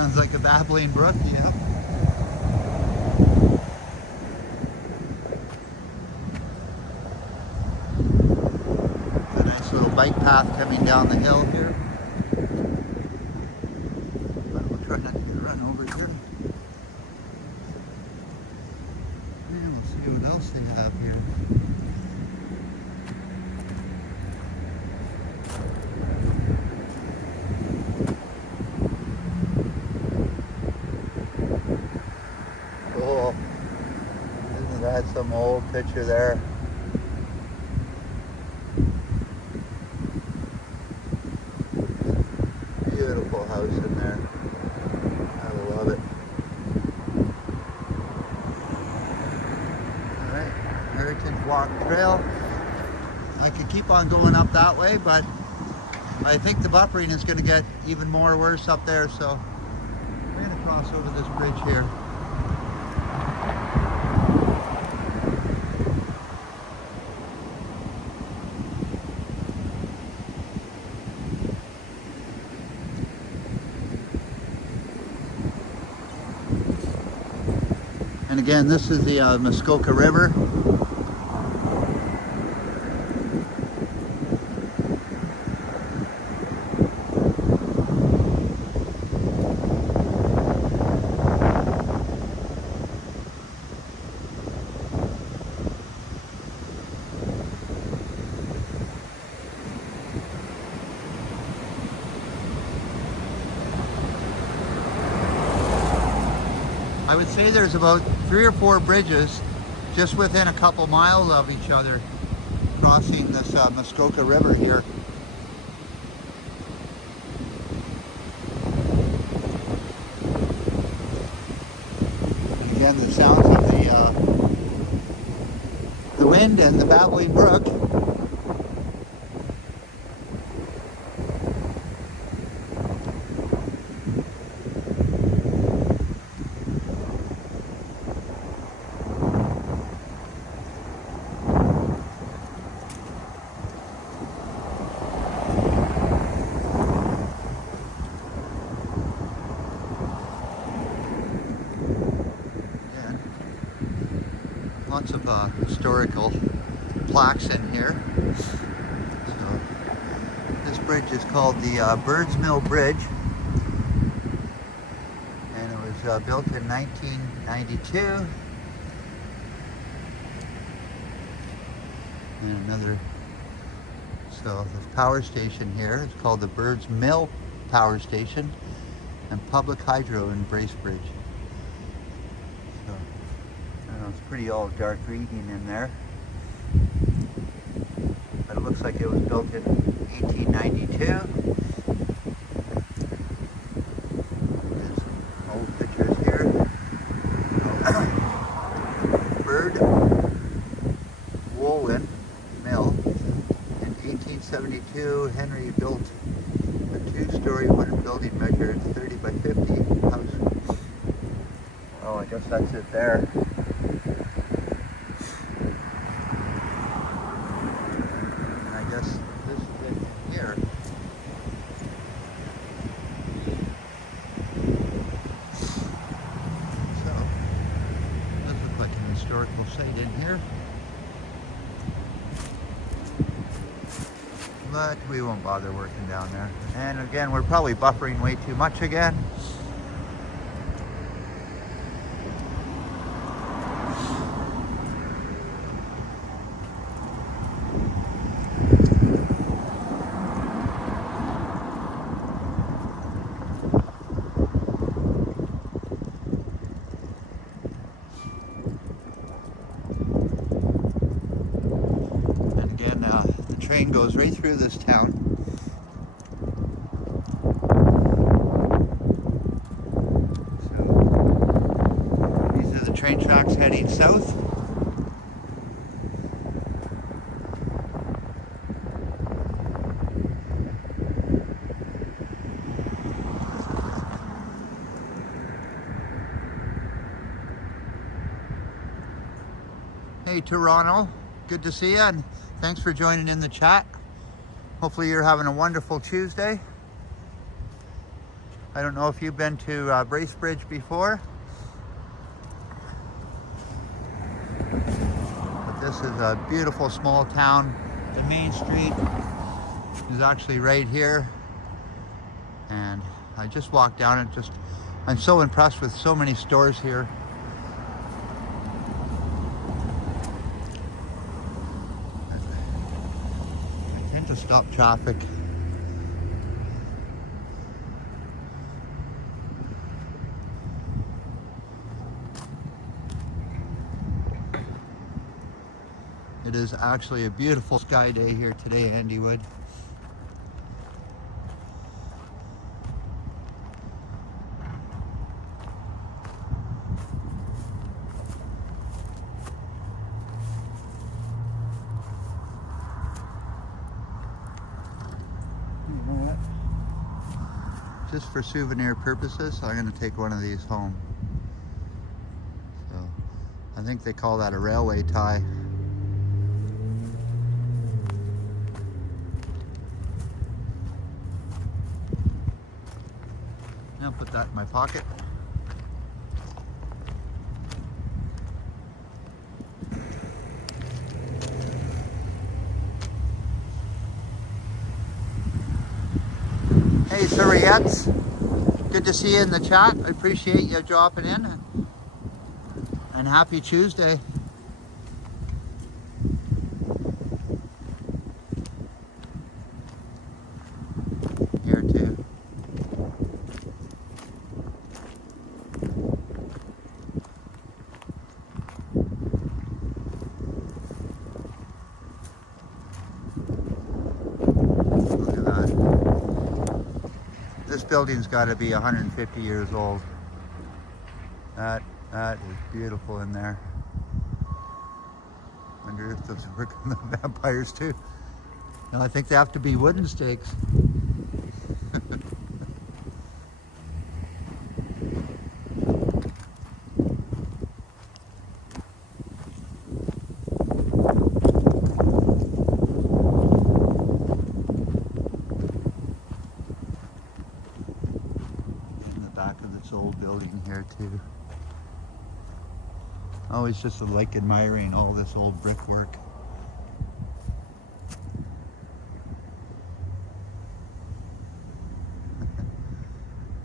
Sounds like a babbling brook, yeah. A nice little bike path coming down the hill here. But we'll try not to run over here. And we'll see what else they have here. Cool. Isn't that some old picture there? Beautiful house in there. I love it. Alright, Heritage Walk Trail. I could keep on going up that way, but I think the buffering is going to get even more worse up there, so we're going to cross over this bridge here. And again, this is the Muskoka River. I would say there's about 3 or 4 bridges just within a couple miles of each other crossing this Muskoka River here. And again, the sounds of the wind and the babbling brook. Lots of historical plaques in here. So this bridge is called the Birds Mill Bridge, and it was built in 1992. And another, so the power station here is called the Birds Mill Power Station, and Public Hydro in Bracebridge. It's pretty all dark reading in there, but it looks like it was built in 1892. There's some old pictures here. Bird Woolen Mill. In 1872, Henry built a 2-story wooden building measured 30 by 50 house. Oh, I guess that's it there. Historical site in here, but we won't bother working down there. And again, we're probably buffering way too much again. The train goes right through this town. So these are the train tracks heading south. Hey Toronto, good to see you, and thanks for joining in the chat. Hopefully you're having a wonderful Tuesday. I don't know if you've been to Bracebridge before, but this is a beautiful small town. The main street is actually right here, and I just walked down it. I'm so impressed with so many stores here. I tend to stop traffic. It is actually a beautiful sky day here today in Andywood. Just for souvenir purposes, I'm going to take one of these home. So, I think they call that a railway tie. I'll put that in my pocket. Hey, Surriettes. Good to see you in the chat. I appreciate you dropping in. And happy Tuesday. Here too. This building's got to be 150 years old. That is beautiful in there. Wonder if those work on the vampires too. No, I think they have to be wooden stakes. Old building here too. Always just like admiring all this old brickwork.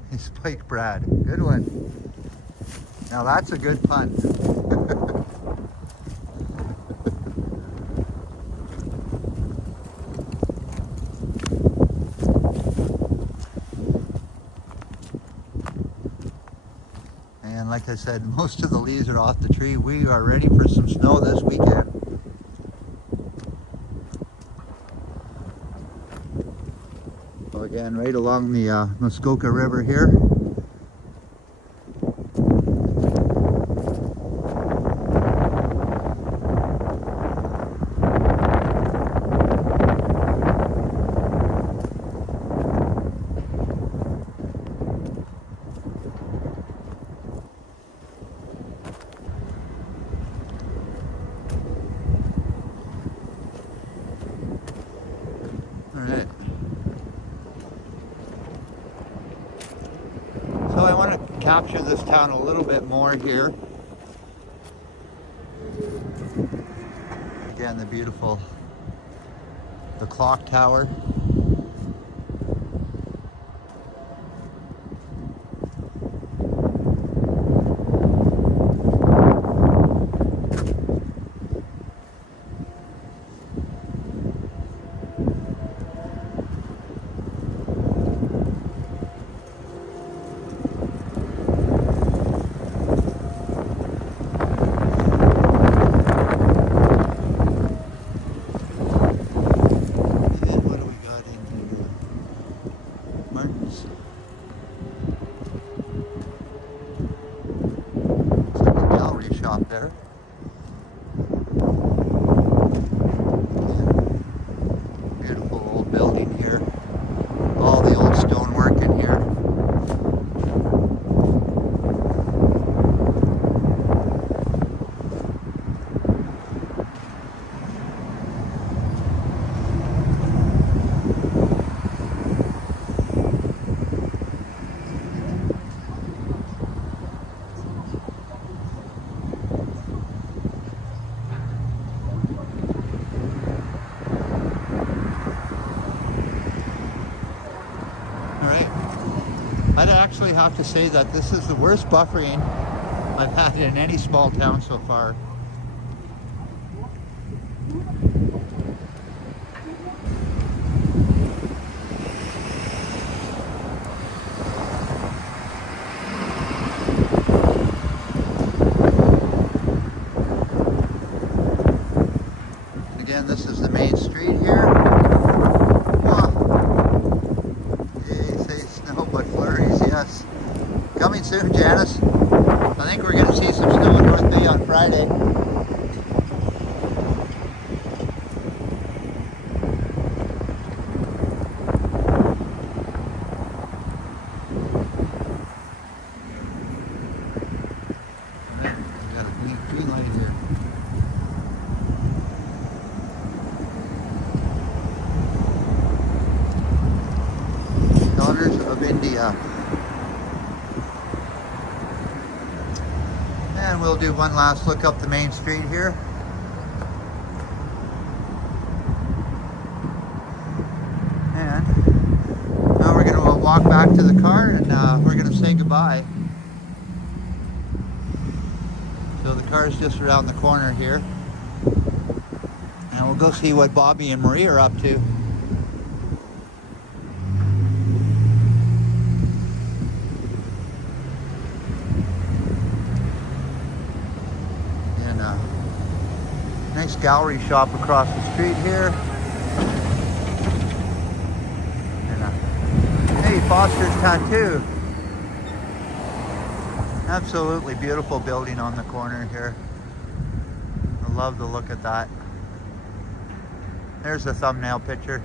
Hey, Spike Brad, good one. Now that's a good pun. And like I said, most of the leaves are off the tree. We are ready for some snow this weekend. So again, right along the Muskoka River here. Alright. So I want to capture this town a little bit more here. Again, the clock tower. There. Beautiful old building here. All the old stonework in here. All right. I'd actually have to say that this is the worst buffering I've had in any small town so far. Again, this is the main street here. Yes. Coming soon, Janice. I think we're going to see some snow in North Bay on Friday. Got a green light here. Daughters of India. And we'll do one last look up the main street here. And now we're going to walk back to the car and we're going to say goodbye. So the car is just around the corner here. And we'll go see what Bobby and Marie are up to. Nice gallery shop across the street here. And hey, Foster's Tattoo. Absolutely beautiful building on the corner here. I love the look at that. There's the thumbnail picture.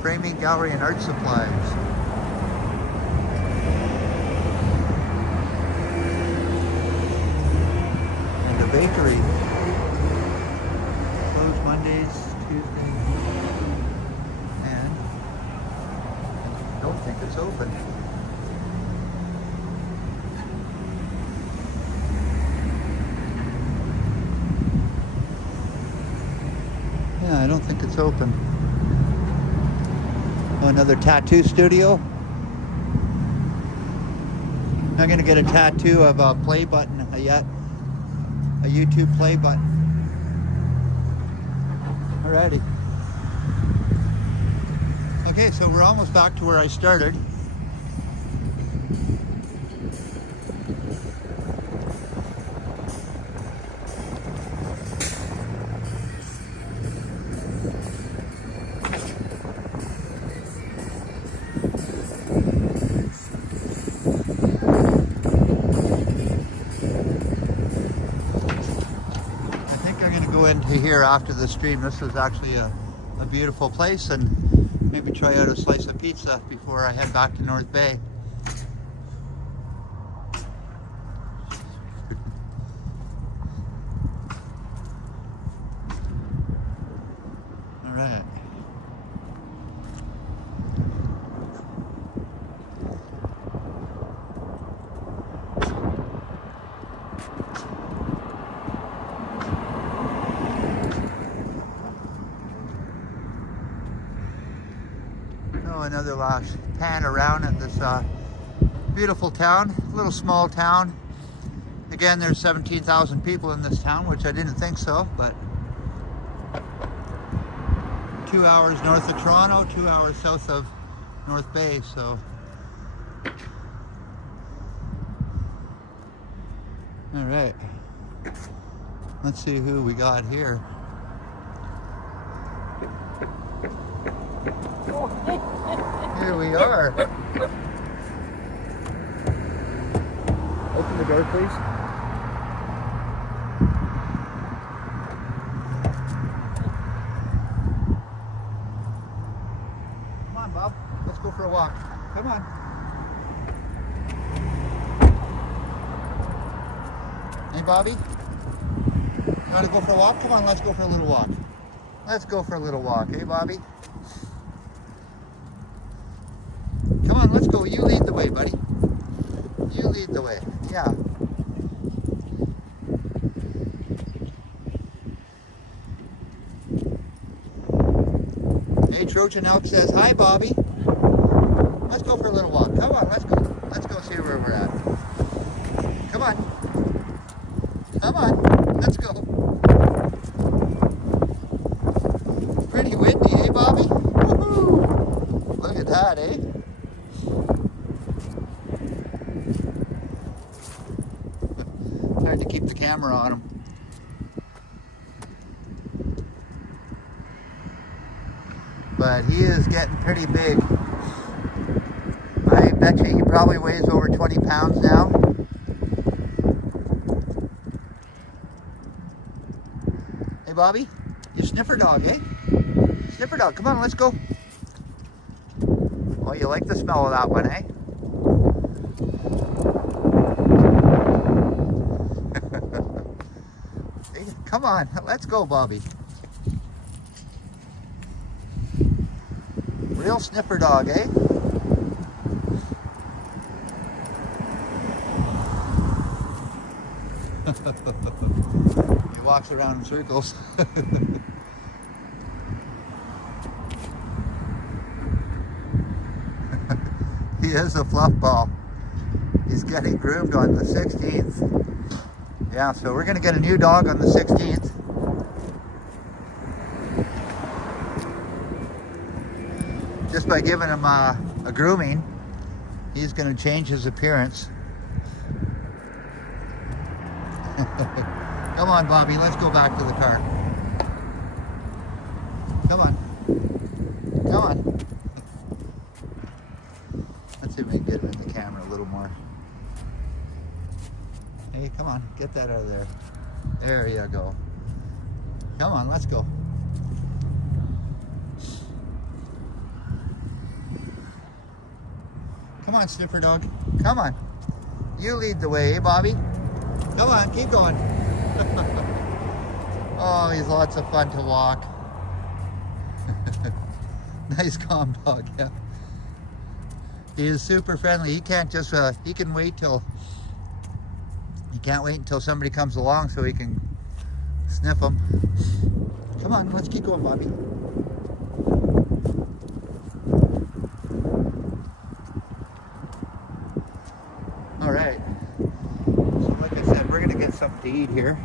Framing Gallery and Art Supplies. Bakery. Closed Mondays, Tuesdays, and I don't think it's open. Yeah, I don't think it's open. Oh, another tattoo studio. I'm going to get a tattoo of a play button yet. A YouTube play button. Alrighty. Okay, so we're almost back to where I started. Into here after the stream. This is actually a beautiful place, and maybe try out a slice of pizza before I head back to North Bay. All right. Another last pan around at this beautiful town, little small town. Again, there's 17,000 people in this town, which I didn't think so, but 2 hours north of Toronto, 2 hours south of North Bay, so. All right, let's see who we got here. Here we are. Open the door, please. Come on, Bob. Let's go for a walk. Come on. Hey, Bobby? You want to go for a walk? Come on, let's go for a little walk. Let's go for a little walk. Hey, Bobby? Come on, let's go. You lead the way, buddy. You lead the way. Yeah. Hey, Trojan Elk says, hi, Bobby. Let's go for a little walk. Come on, let's go. Let's go see where we're at. Come on. Come on. Let's go. Pretty windy, eh, Bobby? Woohoo! Look at that, eh? Hard to keep the camera on him. But he is getting pretty big. I bet you he probably weighs over 20 pounds now. Hey, Bobby, you sniffer dog, eh? Sniffer dog, come on, let's go. Oh, you like the smell of that one, eh? Hey, come on, let's go, Bobby. Real sniffer dog, eh? He walks around in circles. He is a fluff ball. He's getting groomed on the 16th. Yeah, so we're gonna get a new dog on the 16th. Just by giving him a grooming, he's gonna change his appearance. Come on, Bobby, let's go back to the car. Come on. Come on. Let's see if we can get him in the camera a little more. Hey, come on, get that out of there. There you go. Come on, let's go. Come on, sniffer dog. Come on. You lead the way, eh, Bobby? Come on, keep going. Oh, he's lots of fun to walk. Nice calm dog, yeah. He is super friendly. He can't just, he can't wait until somebody comes along so he can sniff them. Come on, let's keep going, Bobby. All right. So like I said, we're gonna get something to eat here.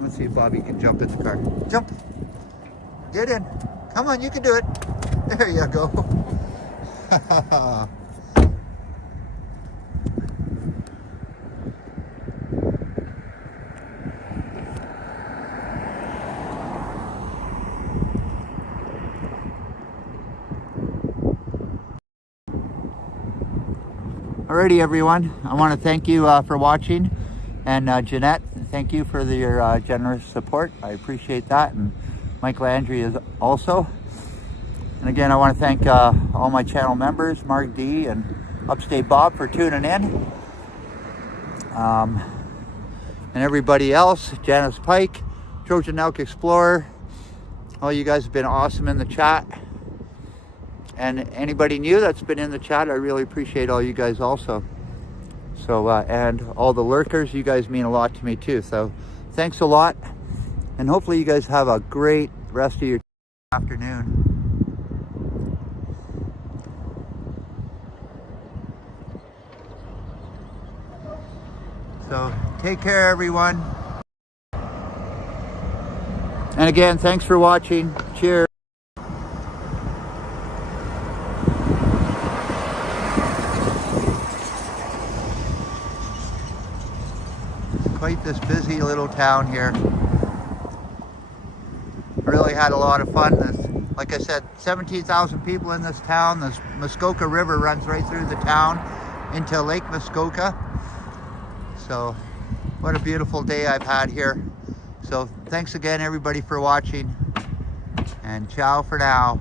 Let's see if Bobby can jump in the car. Jump! Get in! Come on, you can do it! There you go. Alrighty, everyone. I want to thank you for watching, and Jeanette, thank you for your generous support. I appreciate that, and Mike Landry is also. And again, I want to thank all my channel members, Mark D and Upstate Bob, for tuning in, and everybody else, Janice Pike, Trojan Elk Explorer. All you guys have been awesome in the chat. And anybody new that's been in the chat, I really appreciate all you guys also. So, and all the lurkers, you guys mean a lot to me too. So thanks a lot. And hopefully you guys have a great rest of your afternoon. So take care, everyone. And again, thanks for watching. Cheers. Quite this busy little town here. Really had a lot of fun. Like I said, 17,000 people in this town. The Muskoka River runs right through the town into Lake Muskoka. So what a beautiful day I've had here. So thanks again, everybody, for watching, and ciao for now.